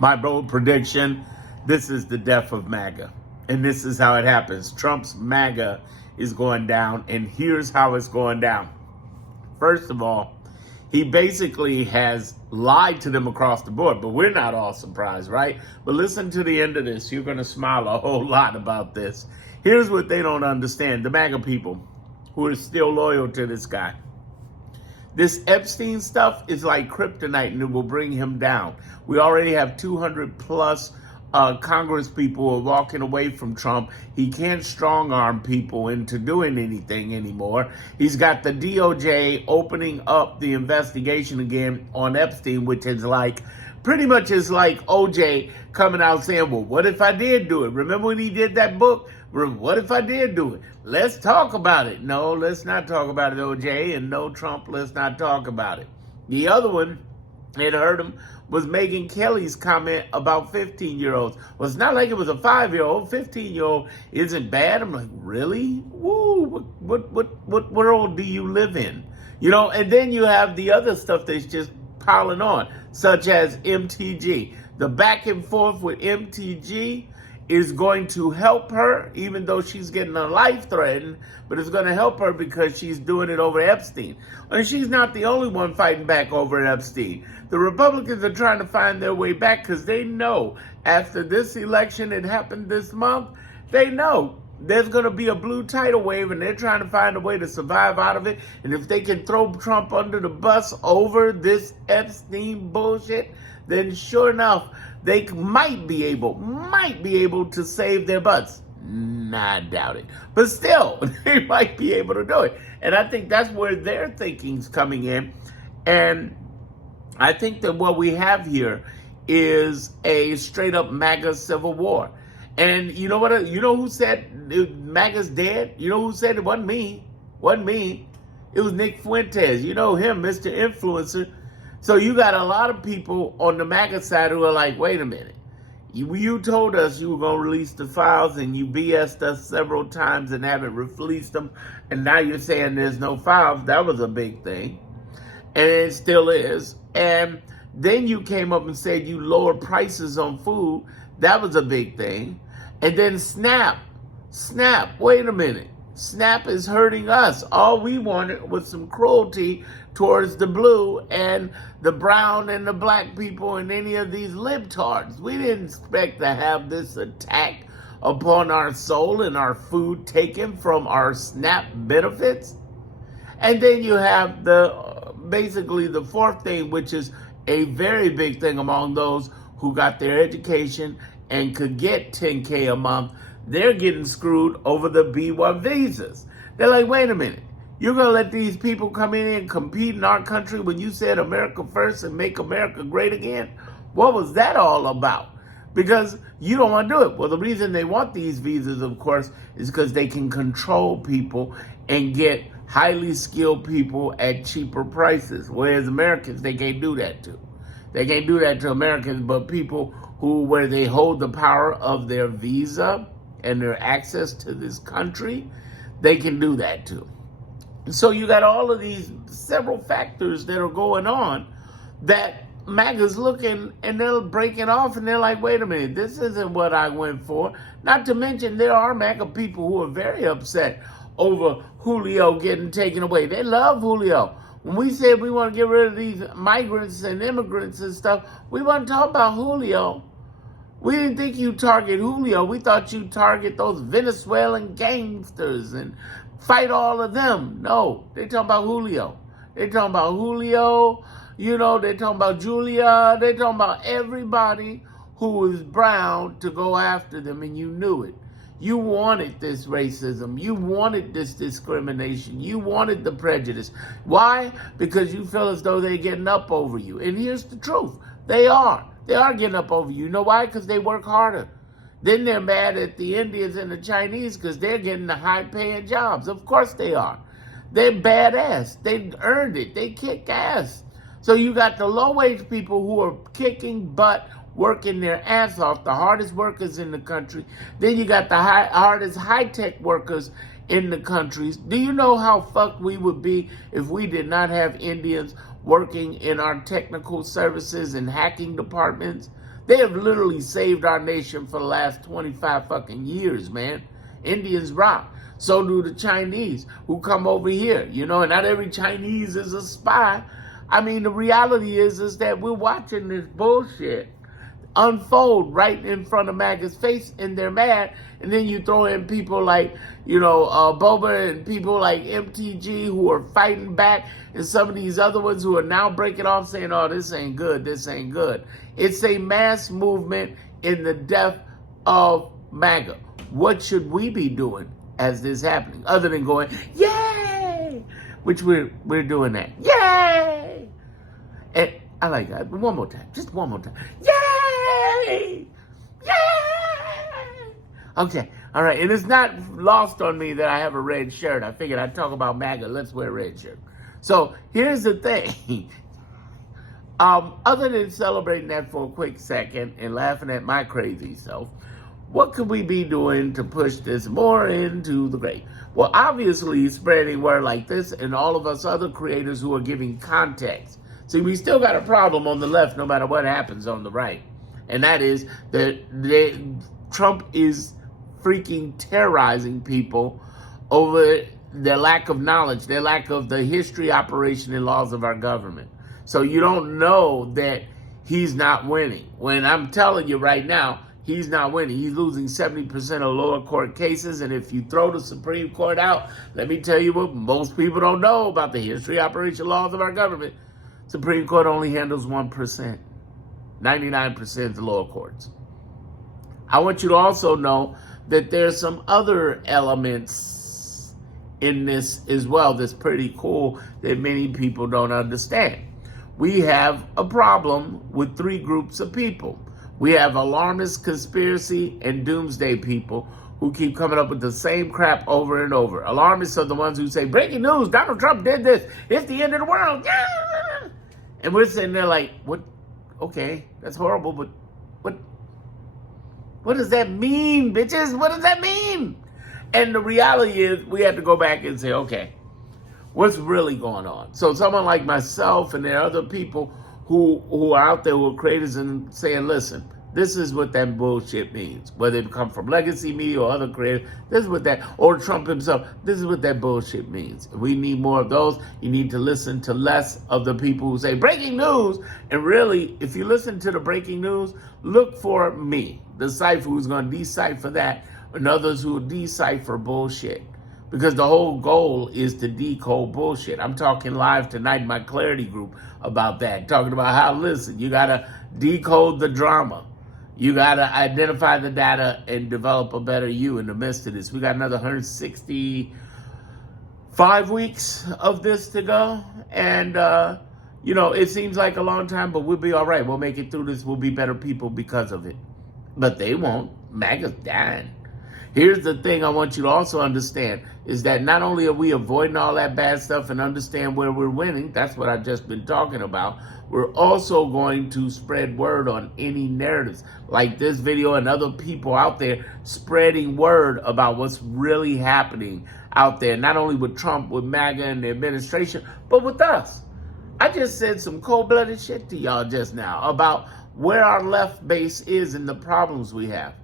My bold prediction, this is the death of Maga. And this is how it happens. Trump's Maga is going down, and here's how it's going down. First of all, he basically has lied to them across the board, but we're not all surprised, right? But listen to the end of this. You're going to smile a whole lot about this. Here's what they don't understand, the MAGA people who are still loyal to this guy. This Epstein stuff is like kryptonite, and it will bring him down. We already have 200 plus Congress people who are walking away from Trump. He can't strong arm people into doing anything anymore. He's got the DOJ opening up the investigation again on Epstein, which is like, pretty much is like OJ coming out saying, well, what if I did do it? Remember when he did that book? What if I did do it? Let's talk about it. No, let's not talk about it, OJ. And no, Trump, let's not talk about it. The other one, it hurt him, was Megyn Kelly's comment about 15-year-olds. Well, it's not like it was a 5-year-old. 15-year-old isn't bad. I'm like, really? Woo, what world do you live in? You know, and then you have the other stuff that's just piling on, such as MTG. The back and forth with MTG is going to help her, even though she's getting her life threatened, but it's going to help her because she's doing it over Epstein. And she's not the only one fighting back over Epstein. The Republicans are trying to find their way back because they know after this election, it happened this month, they know there's going to be a blue tidal wave, and they're trying to find a way to survive out of it. And if they can throw Trump under the bus over this Epstein bullshit, then sure enough, they might be able to save their butts. Nah, I doubt it. But still, they might be able to do it. And I think that's where their thinking's coming in. And I think that what we have here is a straight up MAGA civil war. And you know what? You know who said MAGA's dead? You know who said it? Wasn't me. Wasn't me. It was Nick Fuentes. You know him, Mr. Influencer. So you got a lot of people on the MAGA side who are like, wait a minute. You told us you were going to release the files, and you BS'd us several times and haven't released them. And now you're saying there's no files. That was a big thing. And it still is. And then you came up and said you lowered prices on food. That was a big thing. And then SNAP, wait a minute. SNAP is hurting us. All we wanted was some cruelty towards the blue and the brown and the black people and any of these libtards. We didn't expect to have this attack upon our soul and our food taken from our SNAP benefits. And then you have basically the fourth thing, which is a very big thing among those who got their education and could get $10K a month. They're getting screwed over the B1 visas. They're like, wait a minute. You're going to let these people come in and compete in our country when you said America first and make America great again? What was that all about? Because you don't want to do it. Well, the reason they want these visas, of course, is because they can control people and get highly skilled people at cheaper prices. Whereas Americans, they can't do that to. They can't do that to Americans, but people where they hold the power of their visa and their access to this country, they can do that too. So you got all of these several factors that are going on that MAGA's looking, and they're breaking off, and they're like, wait a minute, this isn't what I went for. Not to mention there are MAGA people who are very upset over Julio getting taken away. They love Julio. When we said we want to get rid of these migrants and immigrants and stuff, we want to talk about Julio. We didn't think you target Julio. We thought you target those Venezuelan gangsters and fight all of them. No, they talking about Julio. They talking about Julio. You know, they talking about Julia. They talking about everybody who was brown to go after them, and you knew it. You wanted this racism. You wanted this discrimination. You wanted the prejudice. Why? Because you feel as though they're getting up over you. And here's the truth. They are. They are getting up over you. You know why? Because they work harder. Then they're mad at the Indians and the Chinese because they're getting the high-paying jobs. Of course they are. They're badass. They earned it. They kick ass. So you got the low-wage people who are kicking butt, working their ass off, the hardest workers in the country. Then you got the hardest high-tech workers in the countries. Do you know how fucked we would be if we did not have Indians working in our technical services and hacking departments? They have literally saved our nation for the last 25 fucking years, man. Indians rock. So do the Chinese who come over here, and not every Chinese is a spy. I mean, the reality is that we're watching this bullshit unfold right in front of Maga's face, and they're mad. And then you throw in people like, Boba and people like MTG who are fighting back, and some of these other ones who are now breaking off saying, oh, this ain't good, this ain't good. It's a mass movement in the death of MAGA. What should we be doing as this happening, other than going, yay, which we're doing that, yay, and I like that. One more time, just one more time, yay, yay. Okay, all right, and it's not lost on me that I have a red shirt. I figured I'd talk about MAGA. Let's wear a red shirt. So here's the thing. Other than celebrating that for a quick second and laughing at my crazy self, what could we be doing to push this more into the grave? Well, obviously, spreading word like this and all of us other creators who are giving context. See, we still got a problem on the left no matter what happens on the right. And that is that Trump is freaking terrorizing people over their lack of knowledge, their lack of the history, operation, and laws of our government. So you don't know that he's not winning. When I'm telling you right now, he's not winning. He's losing 70% of lower court cases. And if you throw the Supreme Court out, let me tell you what most people don't know about the history, operation, laws of our government. Supreme Court only handles 1%. 99% of the lower courts. I want you to also know that there's some other elements in this as well that's pretty cool that many people don't understand. We have a problem with three groups of people. We have alarmist, conspiracy, and doomsday people who keep coming up with the same crap over and over. Alarmists are the ones who say, breaking news, Donald Trump did this, it's the end of the world. Yeah! And we're sitting there like, what? Okay, that's horrible, but what does that mean, bitches? What does that mean? And the reality is we have to go back and say, okay, what's really going on? So someone like myself and there are other people who are out there who are creators and saying, listen, this is what that bullshit means. Whether it come from legacy media or other creators, this is what that, or Trump himself, this is what that bullshit means. We need more of those. You need to listen to less of the people who say breaking news. And really, if you listen to the breaking news, look for me, the cipher who's going to decipher that, and others who will decipher bullshit. Because the whole goal is to decode bullshit. I'm talking live tonight in my Clarity group about that. Talking about how, listen, you got to decode the drama. You got to identify the data and develop a better you in the midst of this. We got another 165 weeks of this to go. And, it seems like a long time, but we'll be all right. We'll make it through this. We'll be better people because of it. But they won't. MAGA's dying. Here's the thing I want you to also understand is that not only are we avoiding all that bad stuff and understand where we're winning, that's what I've just been talking about, we're also going to spread word on any narratives like this video and other people out there spreading word about what's really happening out there, not only with Trump, with MAGA and the administration, but with us. I just said some cold-blooded shit to y'all just now about where our left base is and the problems we have.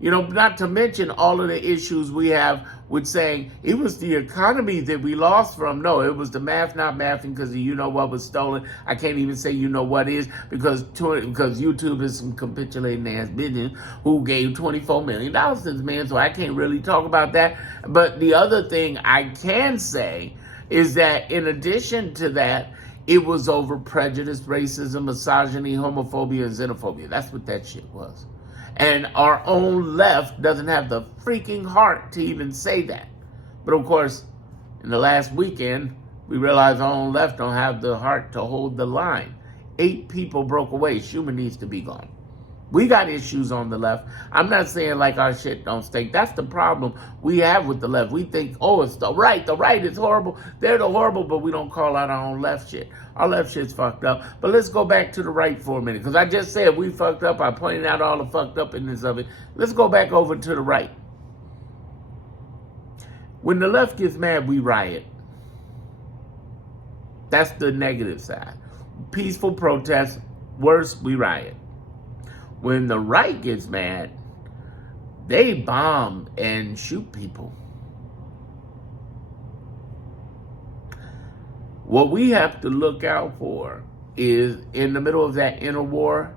Not to mention all of the issues we have with saying it was the economy that we lost from. No, it was the math not mathing because what was stolen. I can't even say what is because YouTube is some capitulating ass business who gave $24 million to this man, so I can't really talk about that. But the other thing I can say is that in addition to that, it was over prejudice, racism, misogyny, homophobia, and xenophobia. That's what that shit was. And our own left doesn't have the freaking heart to even say that. But of course, in the last weekend, we realized our own left don't have the heart to hold the line. 8 people broke away. Schumer needs to be gone. We got issues on the left. I'm not saying like our shit don't stink. That's the problem we have with the left. We think, oh, it's the right. The right is horrible. They're the horrible, but we don't call out our own left shit. Our left shit's fucked up. But let's go back to the right for a minute. Because I just said we fucked up. I pointed out all the fucked upness of it. Let's go back over to the right. When the left gets mad, we riot. That's the negative side. Peaceful protest. Worse, we riot. When the right gets mad, they bomb and shoot people. What we have to look out for is, in the middle of that inner war,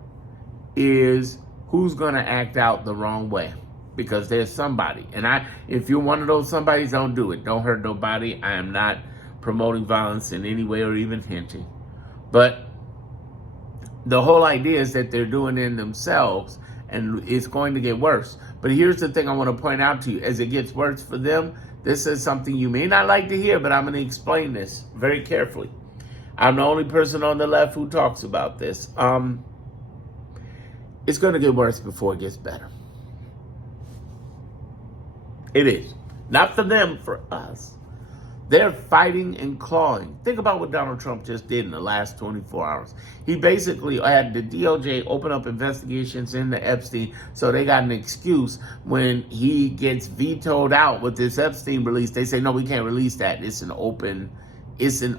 is who's going to act out the wrong way. Because there's somebody. And if you're one of those somebodies, don't do it. Don't hurt nobody. I am not promoting violence in any way or even hinting. But the whole idea is that they're doing it in themselves, and it's going to get worse. But here's the thing I want to point out to you. As it gets worse for them, this is something you may not like to hear, but I'm going to explain this very carefully. I'm the only person on the left who talks about this. It's going to get worse before it gets better. It is. Not for them, for us. They're fighting and clawing. Think about what Donald Trump just did in the last 24 hours. He basically had the DOJ open up investigations into Epstein, so they got an excuse when he gets vetoed out with this Epstein release. They say, no, we can't release that. It's an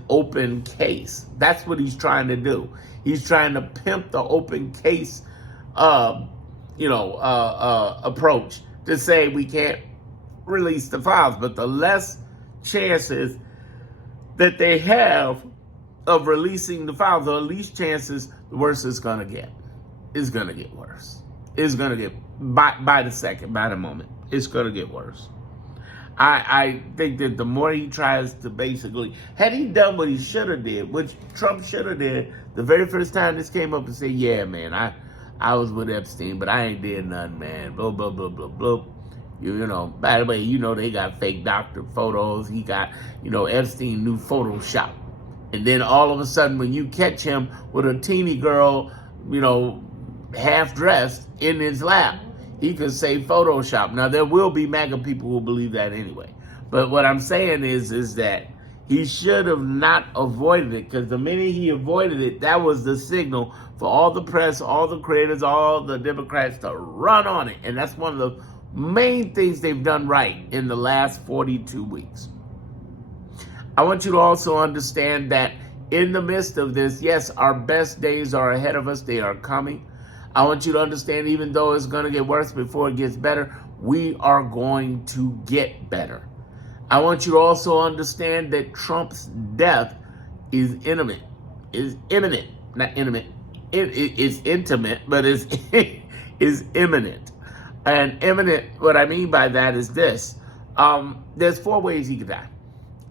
open case. That's what he's trying to do. He's trying to pimp the open case, approach to say we can't release the files, but the less chances that they have of releasing the files, the least chances, the worse it's going to get. It's going to get worse. It's going to get, by the second, by the moment, it's going to get worse. I think that the more he tries to basically, had he done what he should have did, which Trump should have did, the very first time this came up and said, yeah, man, I was with Epstein, but I ain't did nothing, man, blah, blah, blah, blah, blah. You know, by the way, they got fake doctor photos. He got, Epstein knew Photoshop. And then all of a sudden, when you catch him with a teeny girl, half dressed in his lap, he could say Photoshop. Now, there will be MAGA people who believe that anyway. But what I'm saying is that he should have not avoided it, because the minute he avoided it, that was the signal for all the press, all the creators, all the Democrats to run on it. And that's one of the main things they've done right in the last 42 weeks. I want you to also understand that in the midst of this, yes, our best days are ahead of us. They are coming. I want you to understand, even though it's going to get worse before it gets better, we are going to get better. I want you to also understand that Trump's death is imminent. Not intimate. It's intimate, but it's is imminent. And imminent, what I mean by that is this. There's 4 ways he could die.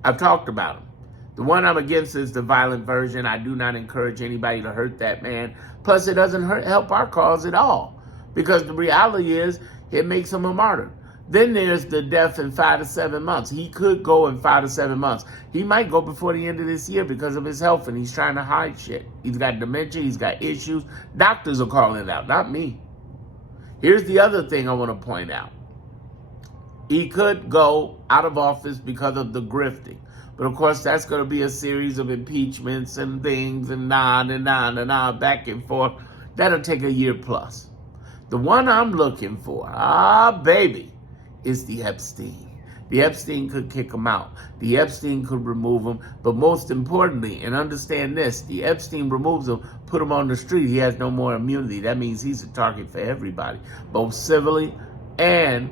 I've talked about them. The one I'm against is the violent version. I do not encourage anybody to hurt that man. Plus, it doesn't help our cause at all. Because the reality is, it makes him a martyr. Then there's the death in 5 to 7 months. He could go in 5 to 7 months. He might go before the end of this year because of his health, and he's trying to hide shit. He's got dementia. He's got issues. Doctors are calling it out, not me. Here's the other thing I want to point out. He could go out of office because of the grifting. But of course, that's going to be a series of impeachments and things and back and forth. That'll take a year plus. The one I'm looking for, baby, is the Epstein. The Epstein could kick him out. The Epstein could remove him. But most importantly, and understand this, the Epstein removes him, put him on the street. He has no more immunity. That means he's a target for everybody, both civilly and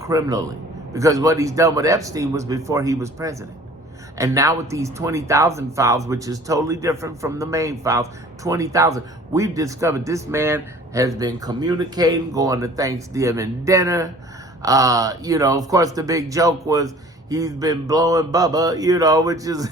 criminally. Because what he's done with Epstein was before he was president. And now with these 20,000 files, which is totally different from the main files, 20,000, we've discovered this man has been communicating, going to Thanksgiving dinner. Of course, the big joke was he's been blowing Bubba, which is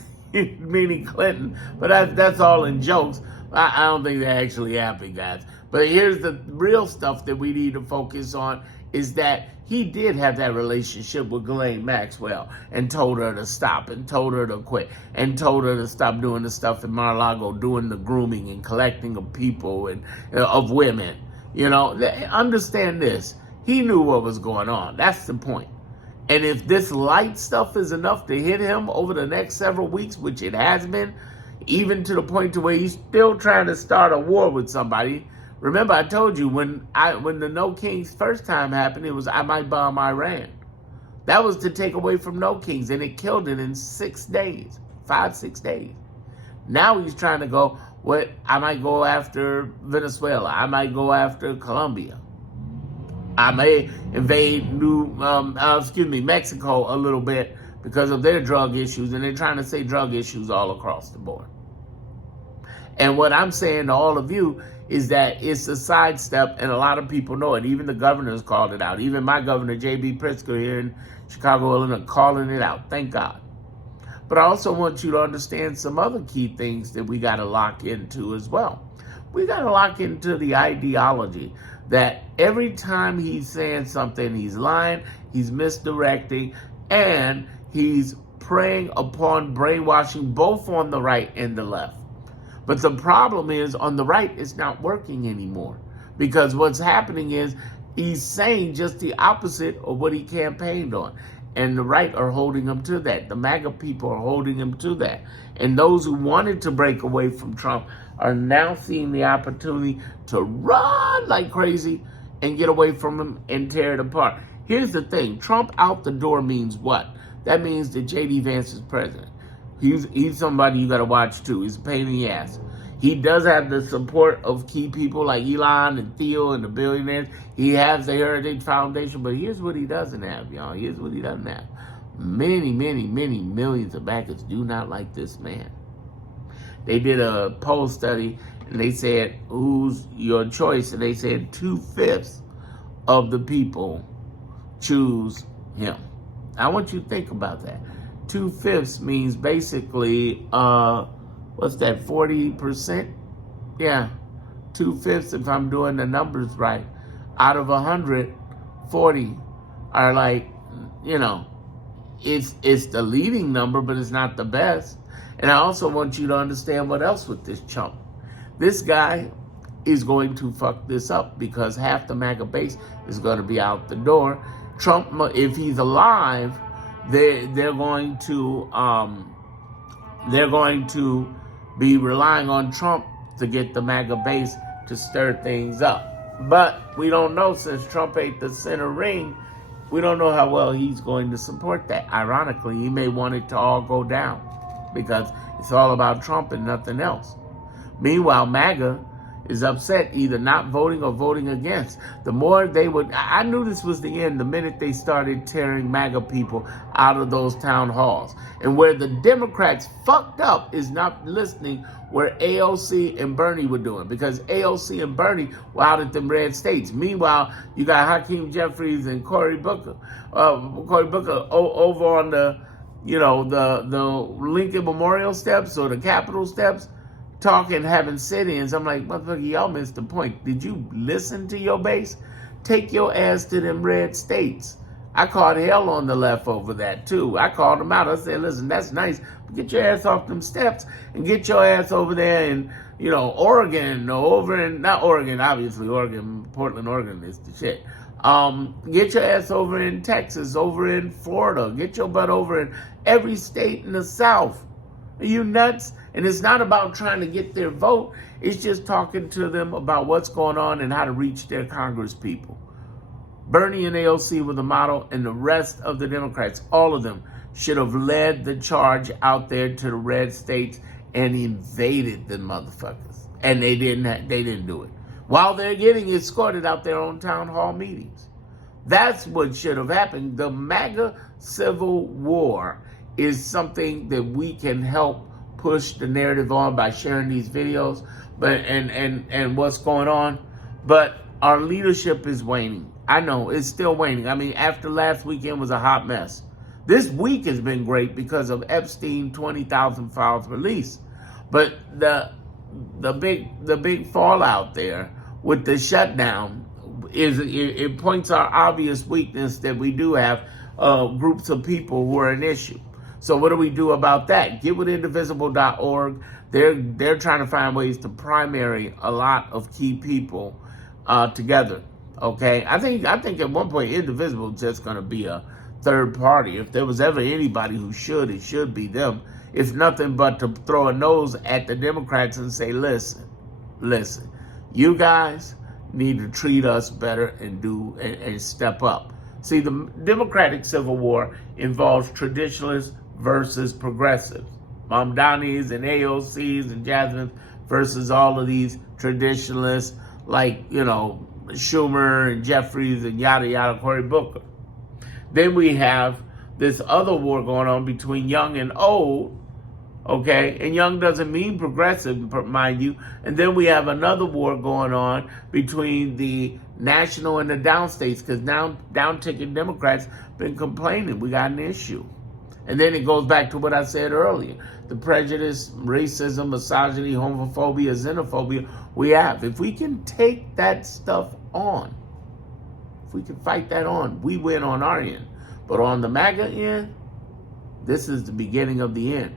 meaning Clinton. But that's all in jokes. I don't think that actually happened, guys. But here's the real stuff that we need to focus on is that he did have that relationship with Ghislaine Maxwell and told her to stop and told her to quit and told her to stop doing the stuff in Mar-a-Lago, doing the grooming and collecting of people and of women. Understand this. He knew what was going on. That's the point. And if this light stuff is enough to hit him over the next several weeks, which it has been, even to the point to where he's still trying to start a war with somebody. Remember, I told you when the No Kings first time happened, it was I might bomb Iran. That was to take away from No Kings, and it killed it in 6 days, 5, 6 days. Now he's trying to go, What I might go after Venezuela. I might go after Colombia. I may invade Mexico a little bit because of their drug issues, and they're trying to say drug issues all across the board. And what I'm saying to all of you is that it's a sidestep, and a lot of people know it. Even the governors called it out. Even my governor, J.B. Pritzker here in Chicago, Illinois, calling it out. Thank God. But I also want you to understand some other key things that we got to lock into as well. We got to lock into the ideology that every time he's saying something, he's lying, he's misdirecting, and he's preying upon brainwashing both on the right and the left. But the problem is on the right, it's not working anymore, because what's happening is he's saying just the opposite of what he campaigned on. And the right are holding him to that. The MAGA people are holding him to that. And those who wanted to break away from Trump are now seeing the opportunity to run like crazy and get away from him and tear it apart. Here's the thing. Trump out the door means what? That means that J.D. Vance is president. He's somebody you got to watch too. He's a pain in the ass. He does have the support of key people like Elon and Theo and the billionaires. He has the Heritage Foundation, but here's what he doesn't have, y'all. Here's what he doesn't have. Many, many, many millions of backers do not like this man. They did a poll study, and they said, who's your choice? And they said 2/5 of the people choose him. I want you to think about that. 2/5 means basically, what's that, 40%? Yeah, 2/5, if I'm doing the numbers right. Out of 100, 40 are like, you know, it's the leading number, but it's not the best. And I also want you to understand what else with this chump. This guy is going to fuck this up because half the MAGA base is going to be out the door. Trump, if he's alive, they're going to be relying on Trump to get the MAGA base to stir things up. But we don't know, since Trump ate the center ring, we don't know how well he's going to support that. Ironically, he may want it to all go down because it's all about Trump and nothing else. Meanwhile, MAGA is upset, either not voting or voting against. The more they would, I knew this was the end the minute they started tearing MAGA people out of those town halls. And where the Democrats fucked up is not listening where AOC and Bernie were doing, because AOC and Bernie were out at them red states. Meanwhile, you got Hakeem Jeffries and Cory Booker over on the, you know, the Lincoln Memorial steps or the Capitol steps, talking, having sit-ins. I'm like, motherfucker, y'all missed the point. Did you listen to your base? Take your ass to them red states. I called hell on the left over that too. I called them out. I said, listen, that's nice, but get your ass off them steps and get your ass over there in, you know, Oregon, or over in, not Oregon, obviously, Oregon, Portland, Oregon is the shit. Get your ass over in Texas, over in Florida. Get your butt over in every state in the South. Are you nuts? And it's not about trying to get their vote. It's just talking to them about what's going on and how to reach their Congress people. Bernie and AOC were the model, and the rest of the Democrats, all of them, should have led the charge out there to the red states and invaded the motherfuckers. And they didn't do it. While they're getting escorted out their own town hall meetings. That's what should have happened. The MAGA civil war is something that we can help push the narrative on by sharing these videos, but and what's going on. But our leadership is waning. I know it's still waning. I mean, after last weekend was a hot mess. This week has been great because of Epstein 20,000 files release. But the big fallout there with the shutdown is it points our obvious weakness that we do have groups of people who are an issue. So what do we do about that? GetWithIndivisible.org. They're trying to find ways to primary a lot of key people together. Okay, I think at one point Indivisible is just going to be a third party. If there was ever anybody who should, it should be them. If nothing but to throw a nose at the Democrats and say, listen, you guys need to treat us better and step up. See, the Democratic Civil War involves traditionalists versus progressives. Mamdanis and AOCs and Jasmines versus all of these traditionalists like, Schumer and Jeffries and yada yada, Cory Booker. Then we have this other war going on between young and old, okay? And young doesn't mean progressive, mind you. And then we have another war going on between the national and the downstates, because now down-ticket Democrats been complaining. We got an issue. And then it goes back to what I said earlier. The prejudice, racism, misogyny, homophobia, xenophobia we have. If we can take that stuff on, if we can fight that on, we win on our end. But on the MAGA end, this is the beginning of the end.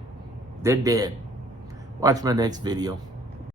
They're dead. Watch my next video.